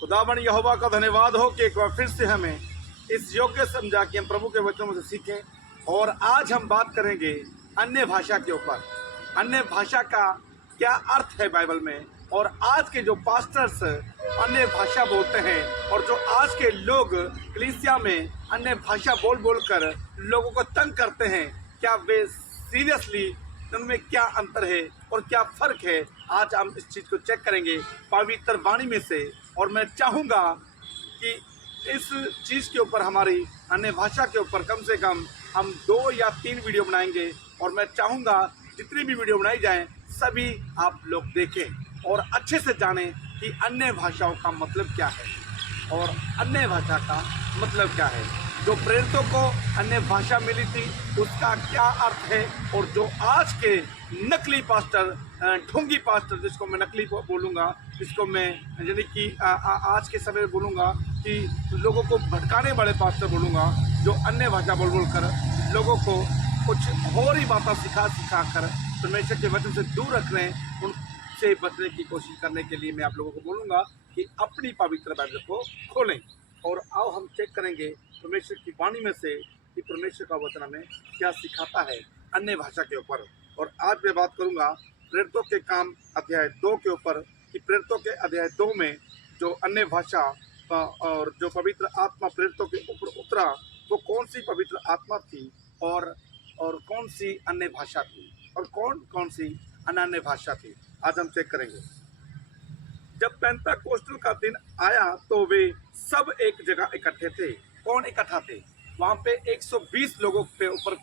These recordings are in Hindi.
खुदावन यहोवा का धन्यवाद हो कि एक बार फिर से हमें इस योग्य समझा कि हम प्रभु के वचनों से सीखें। और आज हम बात करेंगे अन्य भाषा के ऊपर। अन्य भाषा का क्या अर्थ है बाइबल में, और आज के जो पास्टर्स अन्य भाषा बोलते हैं और जो आज के लोग कलीसिया में अन्य भाषा बोल बोल कर लोगों को तंग करते हैं, क्या वे सीरियसली उनमें क्या अंतर है और क्या फ़र्क है, आज हम इस चीज़ को चेक करेंगे पवित्र वाणी में से। और मैं चाहूँगा कि इस चीज़ के ऊपर, हमारी अन्य भाषा के ऊपर कम से कम हम 2 या 3 वीडियो बनाएंगे। और मैं चाहूँगा जितनी भी वीडियो बनाई जाएं सभी आप लोग देखें और अच्छे से जानें कि अन्य भाषाओं का मतलब क्या है और अन्य भाषा का मतलब क्या है। जो प्रेरितों को अन्य भाषा मिली थी उसका क्या अर्थ है, और जो आज के नकली पास्टर, ढोंगी पास्टर, जिसको मैं नकली बोलूँगा, जिसको मैं यानी कि आज के समय में बोलूँगा कि लोगों को भटकाने वाले पास्टर बोलूँगा, जो अन्य भाषा बोल बोल कर लोगों को कुछ और ही बातें सिखा कर परमेश्वर के वचन से दूर रख रहे हैं, उनसे बचने की कोशिश करने के लिए मैं आप लोगों को बोलूँगा कि अपनी पवित्र बाइबल को खोलें और आओ हम चेक करेंगे परमेश्वर की वाणी में से कि परमेश्वर का वचन हमें क्या सिखाता है अन्य भाषा के ऊपर। और आज मैं बात करूंगा प्रेरितों के काम अध्याय 2 के ऊपर, कि प्रेरितों के अध्याय 2 में जो अन्य भाषा और जो पवित्र आत्मा प्रेरितों के ऊपर उतरा, वो कौन सी पवित्र आत्मा थी और कौन सी अन्य भाषा थी और कौन सी अन्य भाषा थी, आज हम चेक करेंगे। जब पेंटाकोस्टल का दिन आया तो वे सब एक जगह इकट्ठे थे। कौन इकट्ठा थे? वहां पे 120 लोगों के ऊपर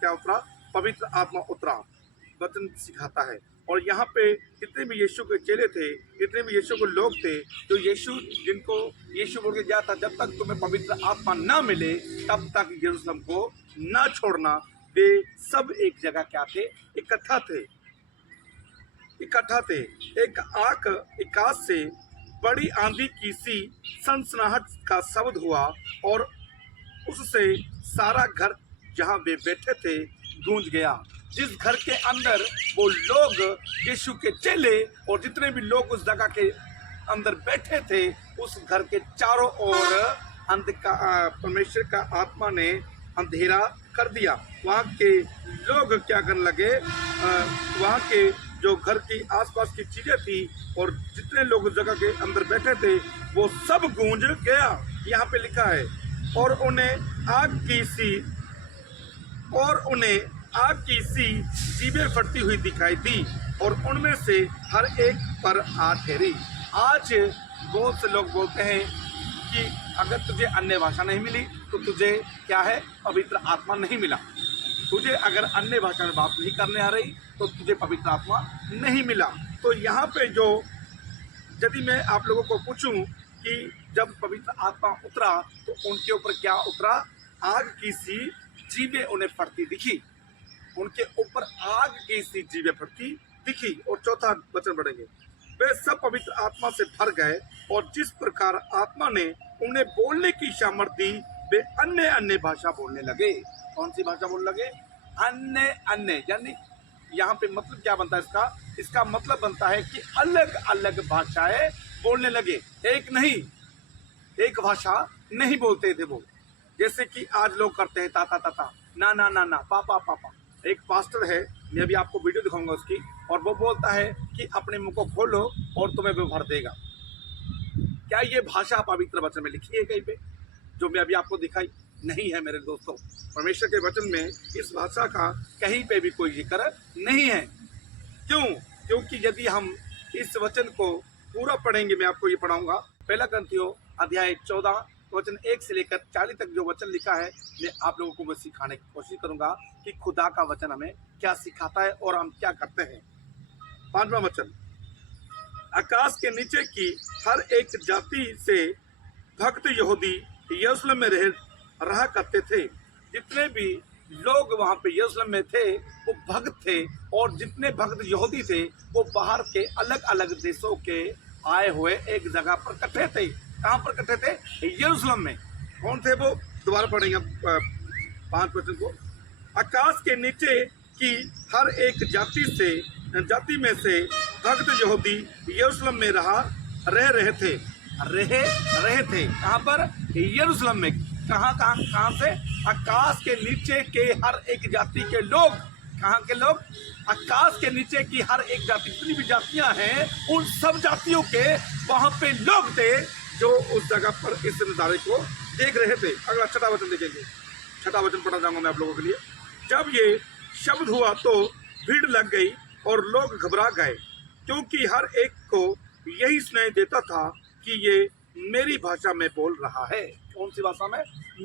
क्या उतरा? पवित्र आत्मा उतरा। वचन सिखाता है। और यहाँ पे जितने भी यीशु के चेले थे, जितने भी यीशु के लोग थे, जो जिनको यीशु बोल के गया था, जब तक तुम्हें पवित्र आत्मा ना मिले तब तक यरूशलेम को ना छोड़ना, वे सब एक जगह क्या थे? इकट्ठा थे। एक आकाश से बड़ी आंधी की सी सनसनाहट का शब्द हुआ और उससे सारा घर जहां वे बैठे थे गूंज गया। जिस घर के अंदर वो लोग, यीशु के चेले और जितने भी लोग उस जगह के अंदर बैठे थे, उस घर के चारों ओर परमेश्वर का आत्मा ने अंधेरा कर दिया। वहाँ के लोग क्या करने लगे? वहाँ के जो घर की आसपास की चीजें थी और जितने लोग उस जगह के अंदर बैठे थे, वो सब गूंज गया। यहाँ पे लिखा है, और उन्हें आग की सी जीभें फटती हुई दिखाई दी और उनमें से हर एक पर आ ठहरी। आज बहुत से लोग बोलते हैं कि अगर तुझे अन्य भाषा नहीं मिली तो तुझे क्या है? पवित्र आत्मा नहीं मिला। तुझे अगर अन्य भाषा में बात नहीं करने आ रही तो तुझे पवित्र आत्मा नहीं मिला। तो यहाँ पे यदि मैं आप लोगों को पूछूं कि जब पवित्र आत्मा उतरा तो उनके ऊपर क्या उतरा? आग की सी जीभें उन्हें फटती दिखी। उनके ऊपर आग की सी जीभें फटती दिखी। और चौथा वचन पढ़ेंगे, वे सब पवित्र आत्मा से भर गए और जिस प्रकार आत्मा ने उन्हें बोलने की सामर्थ दी, वे अन्य भाषा बोलने लगे। कौन सी भाषा बोलने लगे? अन्य। यानी यहाँ पे मतलब क्या बनता है इसका मतलब बनता है कि अलग अलग भाषाएं बोलने लगे। एक भाषा नहीं बोलते थे वो, जैसे कि आज लोग करते हैं ताता ताता, ना पापा। एक पास्टर है, मैं अभी आपको वीडियो दिखाऊंगा उसकी, और वो बोलता है कि अपने मुंह को खोलो और तुम्हें वो भर देगा। क्या ये भाषा पवित्र वचन में लिखी है कहीं पे? जो मैं अभी आपको दिखाई नहीं है मेरे दोस्तों। परमेश्वर के वचन में इस भाषा का कहीं पे भी कोई जिक्र नहीं है। क्यों? क्योंकि यदि हम इस वचन को पूरा पढ़ेंगे, मैं आपको ये पढ़ाऊंगा। पहला ग्रंथियों अध्याय 14 वचन 1 से लेकर 40 तक जो वचन लिखा है, मैं आप लोगों को मैं सिखाने की कोशिश करूंगा कि खुदा का वचन हमें क्या सिखाता है और हम क्या करते हैं। 5वां वचन, आकाश के नीचे की हर एक जाति से भक्त यहूदी यरूशलेम में रहा करते थे। जितने भी लोग वहाँ पे यरूशलेम में थे वो भक्त थे, और जितने भक्त यहूदी थे वो बाहर के अलग अलग देशों के आए हुए एक जगह पर इकट्ठे थे। कहाँ पर इकट्ठे थे? यरूशलेम में। कौन थे वो? दोबारा पढ़ेंगे 5 वचन को। आकाश के नीचे की हर एक जाति में से भक्त यहूदी यरूशलेम में रह रहे थे। रहे थे। कहाँ पर? यरूशलेम में। कहाँ से? आकाश के नीचे के हर एक जाति के लोग। कहाँ के लोग? आकाश के नीचे की हर एक जाति, जितनी भी जातियां हैं उन सब जातियों के वहां पे लोग थे जो उस जगह पर इस नजारे को देख रहे थे। अगला छठा वचन देखेंगे। छठा वचन पढ़ा जाऊंगा मैं आप लोगों के लिए। जब ये शब्द हुआ तो भीड़ लग गई और लोग घबरा गए, क्योंकि हर एक को यही सुनाई देता था कि ये मेरी भाषा में बोल रहा है। कौन सी भाषा में?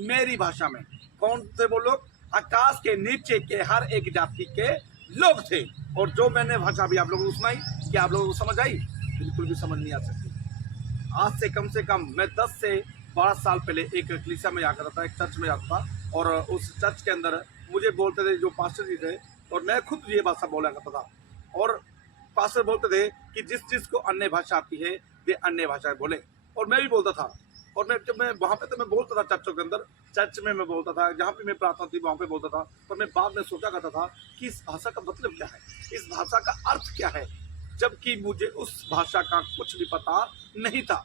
मेरी भाषा में। कौन से वो लोग? आकाश के नीचे के हर एक जाति के लोग थे। और जो मैंने भाषा भी आप लोगों को सुनाई, क्या आप लोगों को समझ आई? बिल्कुल भी समझ नहीं आ सकती। आज से कम मैं 10 से 12 साल पहले एक कलीसिया में जाता था, एक चर्च में जाता था, और उस चर्च के अंदर मुझे बोलते थे जो पास्टर जी थे, और मैं खुद ये भाषा बोला करता था, और पास्टर बोलते थे कि जिस चीज़ को अन्य भाषा आती है वे अन्य भाषा बोले, और मैं भी बोलता था। और जब मैं वहाँ पे तो मैं बोलता था चर्चों के अंदर, चर्च में मैं बोलता था, जहाँ पे मैं प्रार्थना थी वहाँ पे बोलता था। पर मैं बाद में सोचा करता था कि इस भाषा का मतलब क्या है, इस भाषा का अर्थ क्या है, जबकि मुझे उस भाषा का कुछ भी पता नहीं था।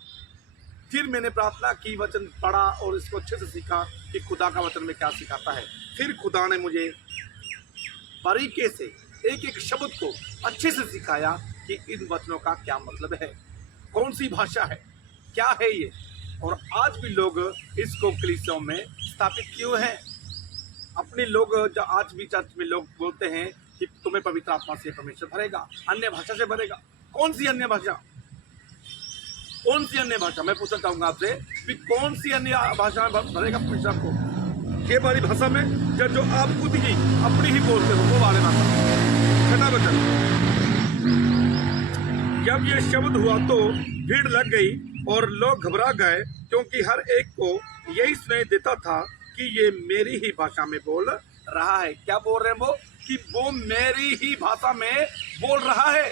फिर मैंने प्रार्थना की, वचन पढ़ा और इसको अच्छे से सीखा कि खुदा का वचन में क्या सिखाता है। फिर खुदा ने मुझे बारीकी से एक एक शब्द को अच्छे से सिखाया कि इन वचनों का क्या मतलब है, कौन सी भाषा है, क्या है ये। और आज भी लोग इसको कलीसियाओं में स्थापित क्यों हैं? अपने लोग जो आज भी चर्च में लोग बोलते हैं कि तुम्हें पवित्र आत्मा से परमेश्वर भरेगा, अन्य भाषा से भरेगा। कौन सी अन्य भाषा? कौन सी अन्य भाषा? मैं पूछना चाहूंगा आपसे कि कौन सी अन्य भाषा में भरेगा परमेश्वर आपको? ये वाली भाषा में जो आप खुद ही अपनी ही बोलते हो, वो वाले भाषा। छठा वचन। जब ये शब्द हुआ तो भीड़ लग गई और लोग घबरा गए, क्योंकि हर एक को यही सुनाई देता था कि ये मेरी ही भाषा में बोल रहा है। क्या बोल रहे हैं वो? कि वो मेरी ही भाषा में बोल रहा है।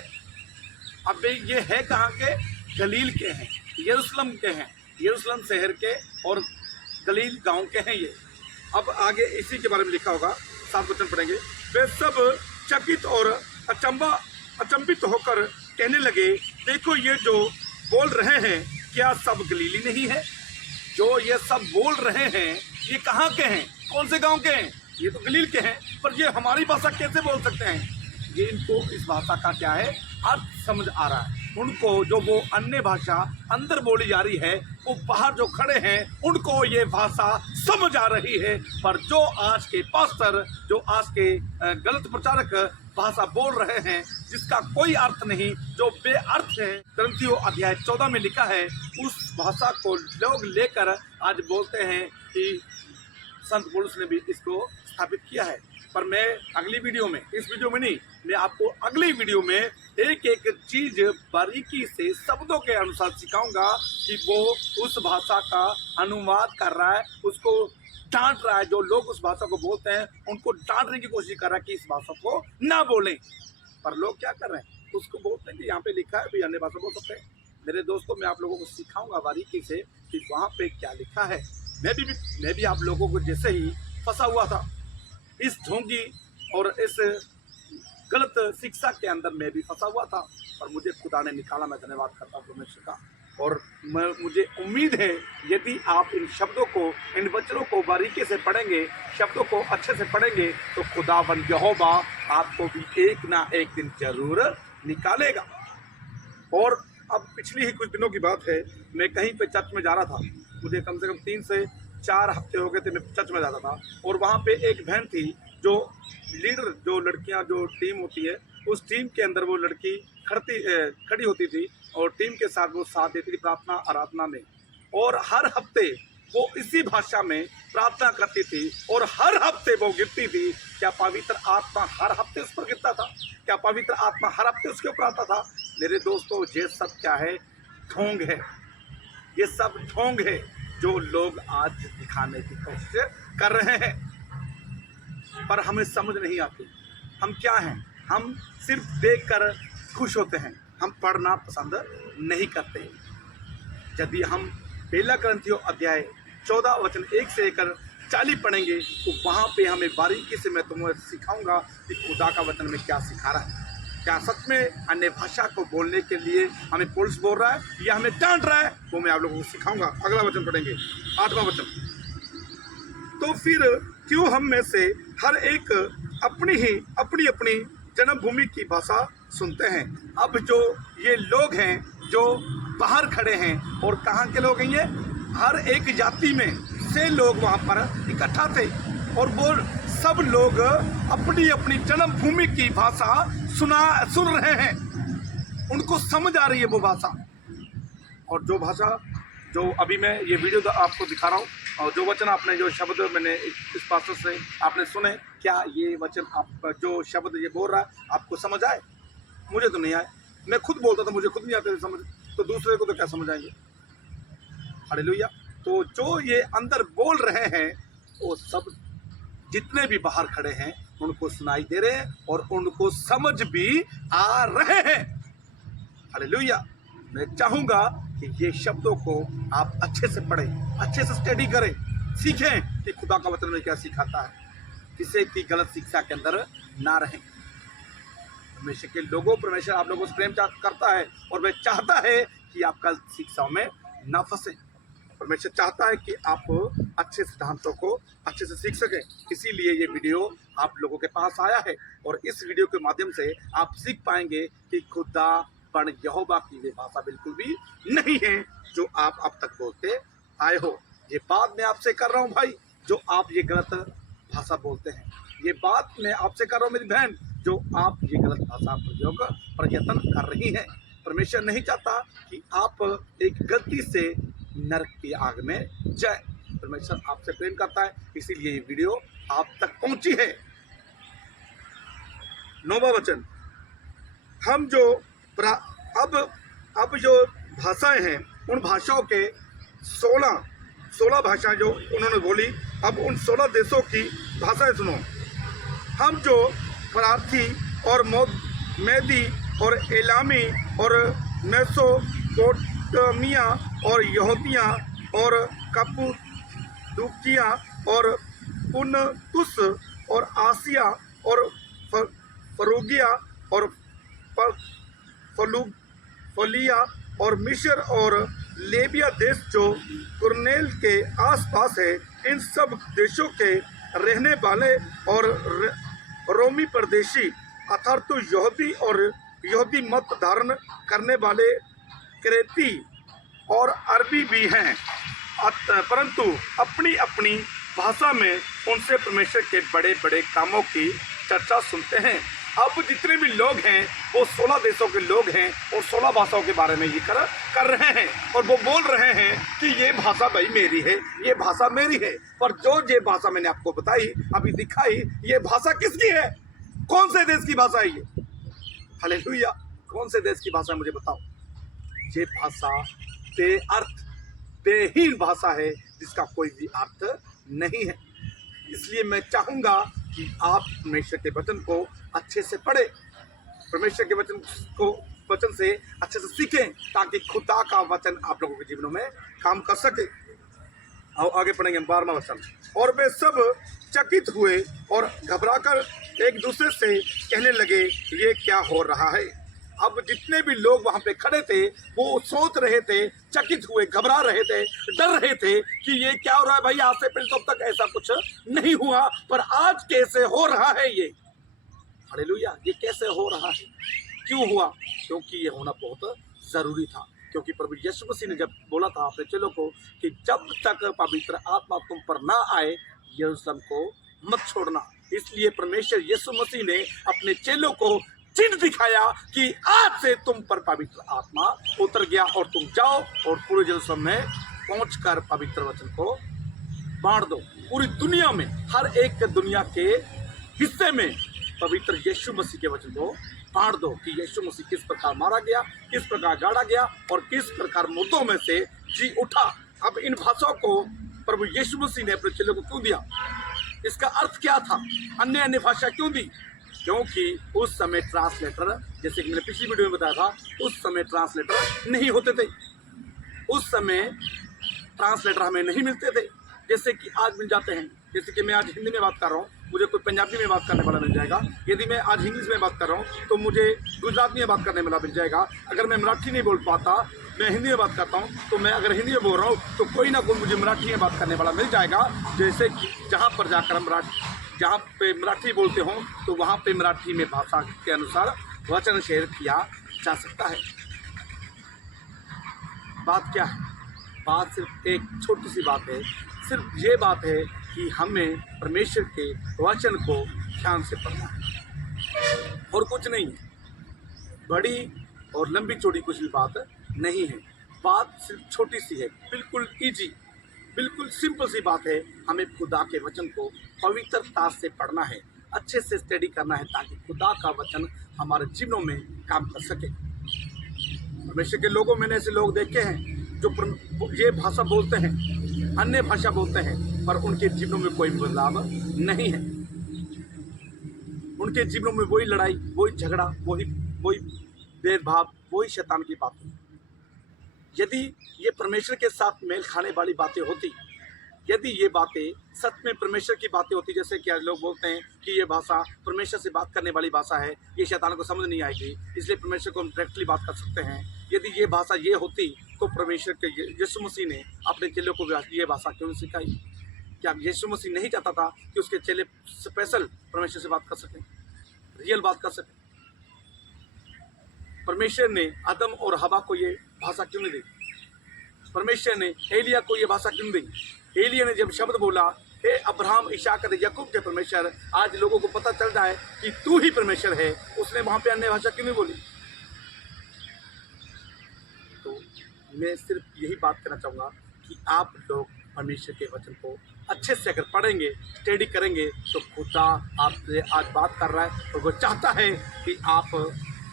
अब ये है कहाँ के? गलील के हैं, यरूशलेम के हैं, यरूशलेम शहर के और गलील गांव के हैं ये। अब आगे इसी के बारे में लिखा होगा, 7 वचन पढ़ेंगे। वे सब चकित और अचंभित होकर कहने लगे, देखो ये जो बोल रहे हैं क्या सब गलीली नहीं है? जो ये सब बोल रहे हैं ये कहाँ के हैं? कौन से गांव के हैं? ये तो गलील के हैं, पर ये हमारी भाषा कैसे बोल सकते हैं? ये इनको इस भाषा का क्या है? अर्थ समझ आ रहा है। उनको जो वो अन्य भाषा अंदर बोली जा रही है, वो बाहर जो खड़े हैं उनको ये भाषा समझ आ रही है। पर जो आज के पास्टर, जो आज के गलत प्रचारक भाषा बोल रहे हैं जिसका कोई अर्थ नहीं, जो बेअर्थ है, ग्रंथियों अध्याय 14 में लिखा है, उस भाषा को लोग लेकर आज बोलते हैं कि संत पौलुस ने भी इसको स्थापित किया है। पर मैं अगली वीडियो में, इस वीडियो में नहीं, मैं आपको अगली वीडियो में एक एक चीज बारीकी से शब्दों के अनुसार सिखाऊंगा कि वो उस भाषा का अनुवाद कर रहा है, उसको डांट रहा है। जो लोग उस भाषा को बोलते हैं उनको डांटने की कोशिश कर रहा है कि इस भाषा को ना बोलें। पर लोग क्या कर रहे हैं? उसको बोलते हैं कि यहाँ पे लिखा है भी अन्य भाषा बोल सकते हैं। मेरे दोस्तों, मैं आप लोगों को सिखाऊंगा बारीकी से कि वहाँ पे क्या लिखा है। मैं भी आप लोगों को जैसे ही फंसा हुआ था इस ढोंगी और इस गलत शिक्षा के अंदर, मैं भी फंसा हुआ था, पर मुझे खुदा ने निकाला। मैं धन्यवाद करता हूँ परमेश्वर का। और मुझे उम्मीद है यदि आप इन शब्दों को, इन वचनों को बारीकी से पढ़ेंगे, शब्दों को अच्छे से पढ़ेंगे, तो खुदावन यहोवा आपको भी एक ना एक दिन जरूर निकालेगा। और अब पिछली ही कुछ दिनों की बात है, मैं कहीं पे चर्च में जा रहा था। मुझे कम से कम 3 से 4 हफ्ते हो गए थे मैं चर्च में जाता था। और वहाँ पे एक बहन थी जो लीडर, जो लड़कियाँ, जो टीम होती है, उस टीम के अंदर वो लड़की खड़ी होती थी और टीम के साथ वो साथ देती थी प्रार्थना आराधना में। और हर हफ्ते वो इसी भाषा में प्रार्थना करती थी और हर हफ्ते वो गिरती थी। क्या पवित्र आत्मा हर हफ्ते उस पर गिरता था? क्या पवित्र आत्मा हर हफ्ते उसके ऊपर आता था? मेरे दोस्तों, ये सब क्या है? ढोंग है। ये सब ढोंग है जो लोग आज दिखाने की कोशिश कर रहे हैं, पर हमें समझ नहीं आती। हम क्या हैं? हम सिर्फ देखकर खुश होते हैं, हम पढ़ना पसंद नहीं करते। यदि हम पहला ग्रंथियों अध्याय 14 वचन 1 से लेकर 40 पढ़ेंगे तो वहाँ पे हमें बारीकी से मैं तुम्हें सिखाऊंगा कि खुदा का वचन में क्या सिखा रहा है। क्या सच में अन्य भाषा को बोलने के लिए हमें पुलिस बोल रहा है या हमें डांट रहा है, वो मैं आप लोगों को सिखाऊंगा। अगला वचन पढ़ेंगे, 8वां वचन। तो फिर क्यों हम में से हर एक अपनी अपनी जन्मभूमि की भाषा सुनते हैं। अब जो ये लोग हैं जो बाहर खड़े हैं, और कहाँ के लोग हैं ये, हर एक जाति में से लोग वहाँ पर इकट्ठा थे, और वो सब लोग अपनी अपनी जन्मभूमि की भाषा सुन रहे हैं, उनको समझ आ रही है वो भाषा। और जो भाषा जो अभी मैं ये वीडियो आपको दिखा रहा हूँ, और जो वचन आपने, जो शब्द मैंने इस पास्टर से आपने सुने, क्या ये वचन आप जो शब्द ये बोल रहा है आपको समझ आए? मुझे तो नहीं आए। मैं खुद बोलता था, मुझे खुद नहीं आते समझ, तो दूसरे को तो क्या समझ आएंगे। हालेलुया। तो जो ये अंदर बोल रहे हैं वो सब जितने भी बाहर खड़े हैं उनको सुनाई दे रहे हैं और उनको समझ भी आ रहे हैं। हालेलुया। मैं चाहूंगा कि ये शब्दों को आप अच्छे से पढ़ें, अच्छे से स्टडी करें, सीखें कि खुदा का वचन में क्या सिखाता है, किसी की गलत शिक्षा के अंदर ना रहें। परमेश्वर के लोगों, परमेश्वर आप लोगों से प्रेम करता है और वह चाहता है कि आप गलत शिक्षाओं में ना फंसे। परमेश्वर चाहता है कि आप अच्छे सिद्धांतों को अच्छे से सीख सकें। इसीलिए ये वीडियो आप लोगों के पास आया है, और इस वीडियो के माध्यम से आप सीख पाएंगे कि खुदा पण यहोवा की ये भाषा बिल्कुल भी नहीं है जो आप अब तक बोलते आए हो। ये बात मैं आपसे कर रहा हूँ भाई, जो आप ये गलत भाषा बोलते हैं। ये बात मैं आपसे कर रहा हूँ मेरी बहन, जो आप ये गलत भाषा प्रयोग प्रयत्न कर रही हैं। परमेश्वर नहीं चाहता कि आप एक गलती से नरक की आग में जाए। परमेश्वर आपसे प्रेम करता है, इसीलिए ये वीडियो आप तक पहुंची है। 9वां वचन। हम जो अब जो भाषाएं हैं, उन भाषाओं के 16 भाषाएं जो उन्होंने बोली, अब उन 16 देशों की भाषाएं सुनो। हम जो फरार्थी और मेदी और एलामी और मेसोपोटामिया और यहूदिया और कप्पदूकिया और पुनतुस और आसिया और फरूगिया और फलिया और मिस्र और लेबिया देश जो कुरनेल के आसपास है, इन सब देशों के रहने वाले और रोमी परदेशी अर्थात यहूदी और यहूदी मत धारण करने वाले क्रेती और अरबी भी हैं, परंतु अपनी अपनी भाषा में उनसे परमेश्वर के बड़े बड़े कामों की चर्चा सुनते हैं। अब जितने भी लोग हैं वो 16 देशों के लोग हैं और 16 भाषाओं के बारे में ये कर रहे हैं, और वो बोल रहे हैं कि ये भाषा भाई मेरी है, ये भाषा मेरी है। पर जो ये भाषा मैंने आपको बताई, अभी दिखाई, ये भाषा किसकी है? कौन से देश की भाषा है ये? हालेलुया। कौन से देश की भाषा है मुझे बताओ। ये भाषा बेअर्थ, बेहीन भाषा है, जिसका कोई भी अर्थ नहीं है। इसलिए मैं चाहूंगा कि आप परमेश्वर के वचन को अच्छे से पढ़ें, परमेश्वर के वचन से अच्छे से सीखें, ताकि खुदा का वचन आप लोगों के जीवनों में काम कर सके। आओ आगे पढ़ेंगे 12वां वचन। और वे सब चकित हुए और घबराकर एक दूसरे से कहने लगे, ये क्या हो रहा है? अब जितने भी लोग वहां पे खड़े थे वो सोच रहे थे, चकित हुए, घबरा रहे थे, डर रहे थे कि ये क्या हो रहा है भाई, आज से पहले तो अब तक ऐसा कुछ नहीं हुआ, पर आज कैसे हो रहा है ये? हालेलुया। ये कैसे हो रहा है, क्यों हुआ? क्योंकि ये होना बहुत जरूरी था। क्योंकि प्रभु यीशु मसीह ने जब बोला था अपने चेलों को कि जब तक पवित्र आत्मा तुम पर ना आए यरूशलेम को मत छोड़ना। इसलिए परमेश्वर यीशु मसीह ने अपने चेलों को चिन्ह दिखाया कि आज से तुम पर पवित्र आत्मा उतर गया और तुम जाओ और पूरे यरूशलेम में पहुंचकर पवित्र वचन को बांट दो। पूरी दुनिया में हर एक दुनिया के हिस्से में पवित्र यीशु मसीह के वचन को बांट दो कि यीशु मसीह किस प्रकार मारा गया, किस प्रकार गाड़ा गया और किस प्रकार मुर्दों में से जी उठा। अब इन भाषाओं को प्रभु यीशु मसीह ने अपने चेलों को क्यों दिया? इसका अर्थ क्या था? अन्य भाषा क्यों दी? क्योंकि उस समय ट्रांसलेटर, जैसे कि मैंने पिछली वीडियो में बताया था, उस समय ट्रांसलेटर नहीं होते थे। उस समय ट्रांसलेटर हमें नहीं मिलते थे, जैसे कि आज मिल जाते हैं। जैसे कि मैं आज हिंदी में बात कर रहा हूँ, मुझे कोई पंजाबी में बात करने वाला मिल जाएगा। यदि मैं आज इंग्लिश में बात कर रहा हूँ तो मुझे गुजराती में बात करने वाला मिल जाएगा। अगर मैं मराठी नहीं बोल पाता, मैं हिंदी में बात करता हूँ, तो मैं अगर हिंदी में बोल रहा हूँ तो कोई ना कोई मुझे मराठी में बात करने वाला मिल जाएगा। जैसे कि जहाँ पर जाकर हम जहाँ पे मराठी बोलते हों तो वहाँ पे मराठी में भाषा के अनुसार वचन शेयर किया जा सकता है। बात क्या है? बात सिर्फ एक छोटी सी बात है, सिर्फ ये बात है कि हमें परमेश्वर के वचन को ध्यान से पढ़ना है और कुछ नहीं है। बड़ी और लंबी चौड़ी कुछ भी बात नहीं है, बात सिर्फ छोटी सी है, बिल्कुल इजी, बिल्कुल सिंपल सी बात है। हमें खुदा के वचन को पवित्रता से पढ़ना है, अच्छे से स्टडी करना है, ताकि खुदा का वचन हमारे जीवनों में काम कर सके। परमेश्वर के लोगों में ऐसे लोग देखे हैं जो ये भाषा बोलते हैं, अन्य भाषा बोलते हैं, पर उनके जीवनों में कोई बदलाव नहीं है। उनके जीवनों में वही लड़ाई, वही झगड़ा, वही भेदभाव, वही शैतान की बातें। यदि ये परमेश्वर के साथ मेल खाने वाली बातें होती, यदि ये बातें सच में परमेश्वर की बातें होती, जैसे कि आज लोग बोलते हैं कि ये भाषा परमेश्वर से बात करने वाली भाषा है, ये शैतान को समझ नहीं आएगी, इसलिए परमेश्वर को हम डायरेक्टली बात कर सकते हैं। यदि ये भाषा ये होती तो परमेश्वर के यीशु मसीह ने अपने चेलों को ये भाषा क्यों सिखाई? क्या यीशु मसीह नहीं चाहता था कि उसके चेले स्पेशल परमेश्वर से बात कर सकें, रियल बात कर सकें? परमेश्वर ने आदम और हवा को ये भाषा क्यों नहीं दी? परमेश्वर ने एलिया को ये भाषा क्यों दी? एलिया ने जब शब्द बोला, हे अब्राहम, इसहाक और याकूब के परमेश्वर, आज लोगों को पता चल जाए कि तू ही परमेश्वर है, उसने वहां पे अन्य भाषा क्यों नहीं बोली? तो मैं सिर्फ यही बात कहना चाहूँगा कि आप लोग परमेश्वर के वचन को अच्छे से अगर पढ़ेंगे, स्टडी करेंगे, तो खुदा आपसे आज बात कर रहा है और वो चाहता है कि आप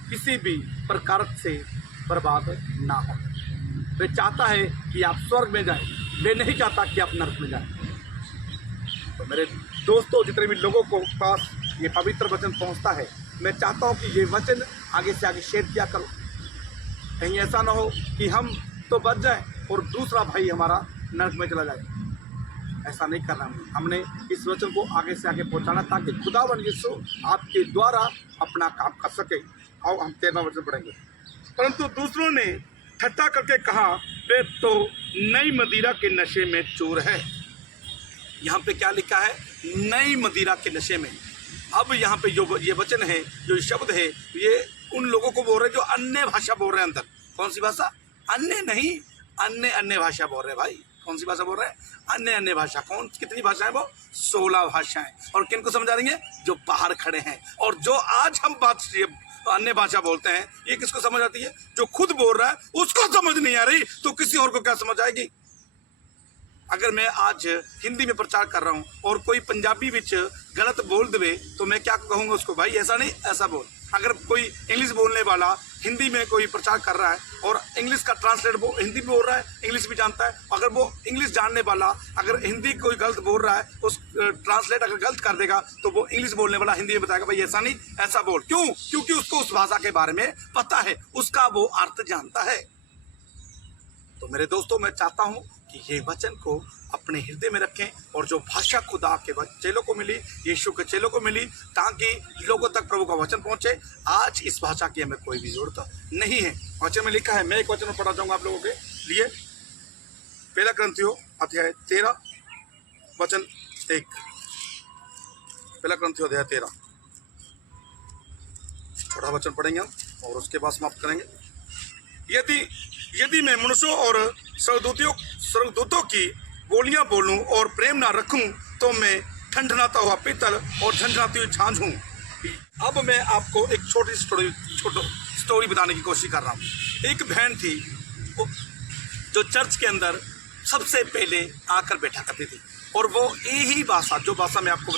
किसी भी प्रकार से बर्बाद ना हो। वे चाहता है कि आप स्वर्ग में जाएं, वे नहीं चाहता कि आप नरक में जाएं। तो मेरे दोस्तों, जितने भी लोगों को पास ये पवित्र वचन पहुंचता है, मैं चाहता हूं कि ये वचन आगे से आगे शेयर किया करो। कहीं ऐसा ना हो कि हम तो बच जाएं और दूसरा भाई हमारा नरक में चला जाए। ऐसा नहीं करना। हमने इस वचन को आगे से आगे पहुंचाना, ताकि खुदावन यीशु आपके द्वारा अपना काम कर सके। आओ हम 13वां वचन पढ़ेंगे। परंतु दूसरों ने ठट्ठा करके कहा, वे तो नई मदिरा के नशे में चूर है। यहाँ पे क्या लिखा है? नई मदिरा के नशे में। अब यहाँ पे जो ये वचन है, जो शब्द है, ये उन लोगों को बोल रहे जो अन्य भाषा बोल रहे हैं। अंदर कौन सी भाषा? अन्य नहीं, अन्य भाषा बोल रहे हैं भाई। कौन सी भाषा बोल रहे हैं? अन्य भाषा। कौन कितनी भाषाएं? वो 16 भाषाएं। और किन को समझा देंगे? जो बाहर खड़े हैं। और जो आज हम बात अन्य भाषा बोलते हैं, ये किसको समझ आती है? जो खुद बोल रहा है उसको समझ नहीं आ रही, तो किसी और को क्या समझ आएगी? अगर मैं आज हिंदी में प्रचार कर रहा हूँ और कोई पंजाबी विच गलत बोल दे, तो मैं क्या कहूँगा उसको? भाई ऐसा नहीं, ऐसा बोल। अगर कोई इंग्लिश बोलने वाला हिंदी में कोई प्रचार कर रहा है और इंग्लिश का ट्रांसलेट वो हिंदी में बोल रहा है, इंग्लिश भी जानता है, अगर वो इंग्लिश जानने वाला अगर हिंदी कोई गलत बोल रहा है, उस ट्रांसलेट अगर गलत कर देगा, तो वो इंग्लिश बोलने वाला हिंदी में बताएगा, भाई ऐसा नहीं, ऐसा बोल। क्यों? क्योंकि उसको उस भाषा के बारे में पता है, उसका वो अर्थ जानता है। तो मेरे दोस्तों, मैं चाहता हूं कि ये वचन को अपने हृदय में रखें, और जो भाषा खुदा के चेलों को मिली, यीशु के चेलों को मिली, ताकि लोगों तक प्रभु का वचन पहुंचे। आज इस भाषा की हमें कोई भी जरूरत नहीं है। वचन में लिखा है, मैं एक वचन पढ़ा जाऊंगा आप लोगों के लिए। 1 कुरिन्थियों अध्याय 13 वचन 1। 1 कुरिन्थियों अध्याय 13 छोटा वचन पढ़ेंगे हम और उसके बाद समाप्त करेंगे। यदि मैं मनुष्यों और स्वर्गदूतों की बोलियां बोलूं और प्रेम ना रखूं, तो मैं ठंडनाता हुआ पीतल और झंझनाती हुई झांझ हूं। अब मैं आपको एक छोटी स्टोरी बताने की कोशिश कर रहा हूं। एक बहन थी जो चर्च के अंदर सबसे पहले आकर बैठा करती थी, और वो यही भाषा, जो भाषा मैं आपको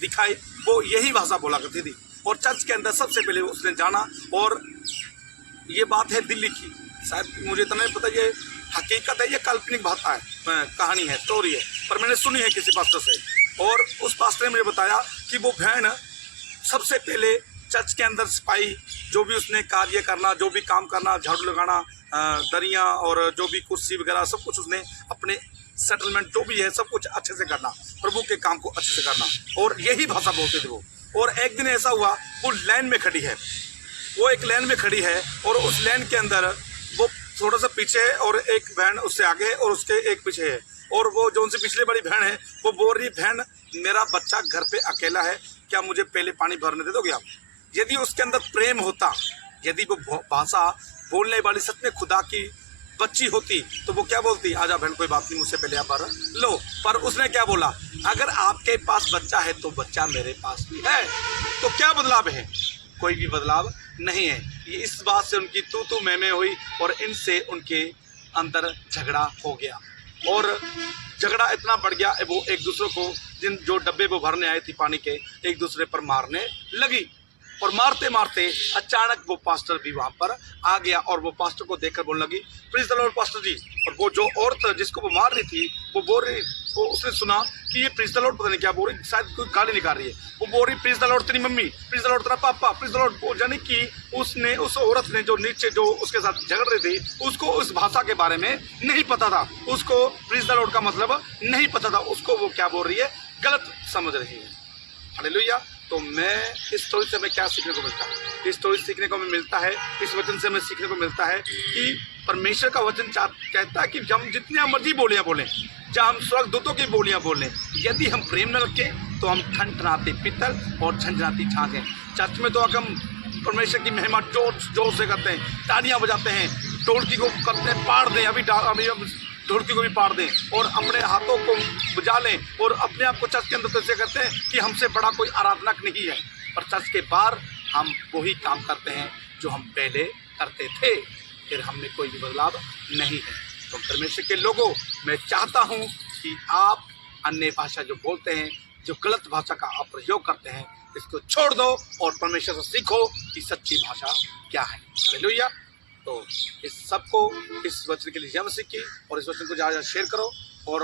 दिखाई, वो यही भाषा बोला करती थी। और चर्च के अंदर सबसे पहले उसने जाना, और ये बात है दिल्ली की, शायद मुझे इतना नहीं पता ये हकीकत है, ये काल्पनिक भाषा है, कहानी है, स्टोरी है, पर मैंने सुनी है किसी पास्टर से। और उस पास्टर ने मुझे बताया कि वो बहन सबसे पहले चर्च के अंदर सिपाही, जो भी उसने कार्य करना, जो भी काम करना, झाड़ू लगाना, दरियाँ और जो भी कुर्सी वगैरह सब कुछ उसने अपने सेटलमेंट जो भी है सब कुछ अच्छे से करना, प्रभु के काम को अच्छे से करना। और यही भाषा बोलते थे वो। और एक दिन ऐसा हुआ, वो लाइन में खड़ी है, वो एक लाइन में खड़ी है और उस लाइन के अंदर वो थोड़ा सा पीछे है और एक बहन उससे आगे है और उसके एक पीछे है। और वो जो उनसे पिछले बड़ी बहन है वो बोल रही, बहन मेरा बच्चा घर पे अकेला है, क्या मुझे पहले पानी भरने दे दोगे आप? यदि उसके अंदर प्रेम होता, यदि वो भाषा बोलने वाली सच में खुदा की बच्ची होती तो वो क्या बोलती, आजा बहन कोई बात नहीं, मुझसे पहले आप भर लो। पर उसने क्या बोला, अगर आपके पास बच्चा है तो बच्चा मेरे पास भी है। तो क्या बदलाव है? कोई भी बदलाव नहीं है। ये इस बात से उनकी तू मैं हुई और इनसे उनके अंदर झगड़ा हो गया। और झगड़ा इतना बढ़ गया, वो एक दूसरे को, जो डब्बे वो भरने आए थे पानी के, एक दूसरे पर मारने लगी। और मारते मारते अचानक वो पास्टर भी वहां पर आ गया और वो पास्टर को देखकर बोलने लगी, प्रेज़ द लॉर्ड पास्टर जी। और वो जो औरत जिसको वो मार रही थी वो बोल रही, वो उसने सुना कि ये प्रेज़ द लॉर्ड पता नहीं क्या बोल रही, शायद कोई गाली निकाल रही है। वो बोल रही, प्रेज़ द लॉर्ड तेरी मम्मी, प्रेज़ द लॉर्ड तेरा पापा, प्रेज़ द लॉर्ड। यानी कि उसने, उस औरत ने जो नीचे जो उसके साथ झगड़ रही थी, उसको उस भाषा के बारे में नहीं पता था, उसको प्रेज़ द लॉर्ड का मतलब नहीं पता था, उसको वो क्या बोल रही है, गलत समझ रही है। हालेलुया। तो मैं इस स्टोरी से हमें क्या सीखने को मिलता है? इस स्टोरी सीखने को हमें मिलता है, इस वचन से हमें सीखने को मिलता है कि परमेश्वर का वचन कहता है कि हम जितनी मर्जी बोलियां बोलें, चाहे हम स्वर्गदूतों की बोलियां बोलें, यदि हम प्रेम न रखें तो हम ठनठनाते पित्तल और झंझनाती झांक हैं। चर्च में तो हम परमेश्वर की महिमा जोर जोर से करते हैं, तालियां बजाते हैं, ढोलकी को करते हैं पाड़ दें, अभी ढोलकी को भी पाड़ दें और अपने हाथों को बजा लें और अपने आप को चर्च के अंदर तो ऐसे करते हैं कि हमसे बड़ा कोई आराधनक नहीं है। पर चर्च के बाहर हम वही काम करते हैं जो हम पहले करते थे, फिर हमने कोई भी बदलाव नहीं है। तो परमेश्वर के लोगों, मैं चाहता हूँ कि आप अन्य भाषा जो बोलते हैं, जो गलत भाषा का आप प्रयोग करते हैं, इसको छोड़ दो और परमेश्वर से सीखो कि सच्ची भाषा क्या है। हालेलुया। तो इस सबको, इस वचन के लिए जय मसीह की, और इस वचन को ज़्यादा शेयर करो और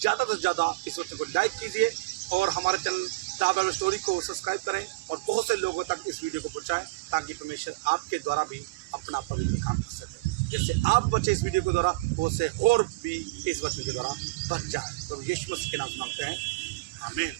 ज़्यादा से ज़्यादा इस वचन को लाइक कीजिए और हमारे चैनल द बाइबल स्टोरी को सब्सक्राइब करें और बहुत से लोगों तक इस वीडियो को पहुंचाएं, ताकि परमेश्वर आपके द्वारा भी अपना पवित्र काम कर सके। जैसे आप बचे इस वीडियो के द्वारा, वो से और भी इस वचन के द्वारा बच जाए। तो यीशु मसीह के नाम से मांगते हैं, आमीन।